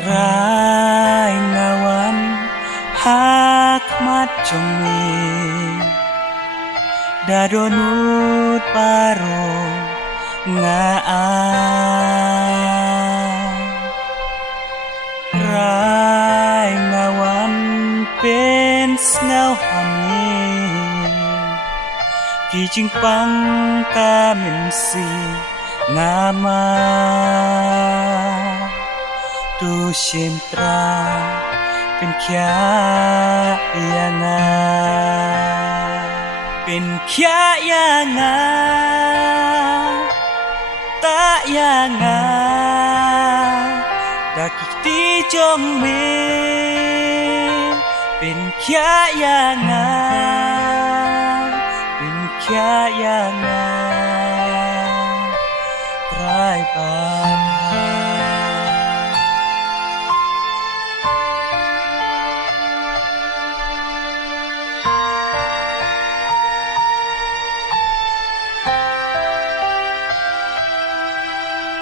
Rai ngawan hakmat jumi dadonut paro ngaan Rai ngawan pens ngau hami kijing pang kaminsi ngama tu simtraเป็นแค่ยังไงเป็นแค่ยังไงตายังไงดักที่จงมีเป็นแค่ยังไงเป็นแค่ยังไงตรายปา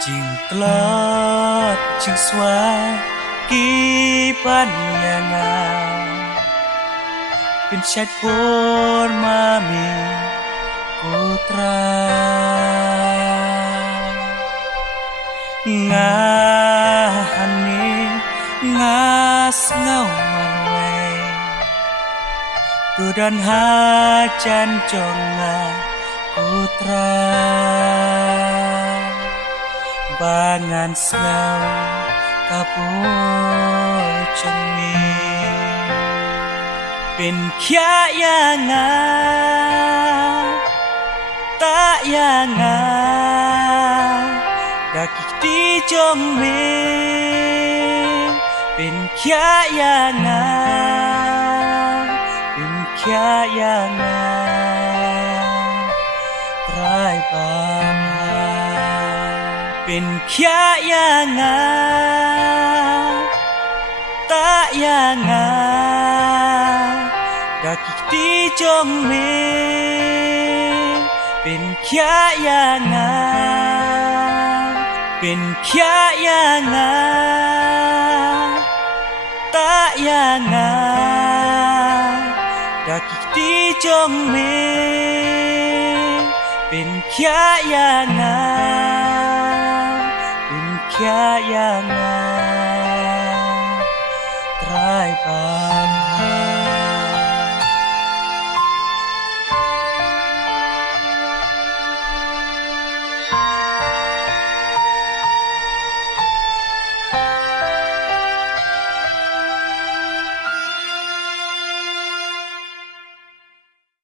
จิงตลอดจิงสวากีปัญญางาเป็นชัดโพลมามีกุตรางาฮันนี้งาสเงามาเวตุดันหาจันจงงากุตราBangan sengau kapu cemiเป็นแค่ยังไงตายังไงดักที่จงมีเป็นแค่ยังไงเป็นแค่ยังไงตรายปาเป็นแค่ยังไงตายังไงดักที่จงมีเป็นแค่ยังไงเป็นแค่ยังไงตายังไงดักที่จงมีเป็นแค่ยังไงแค่ยังไงตรายปา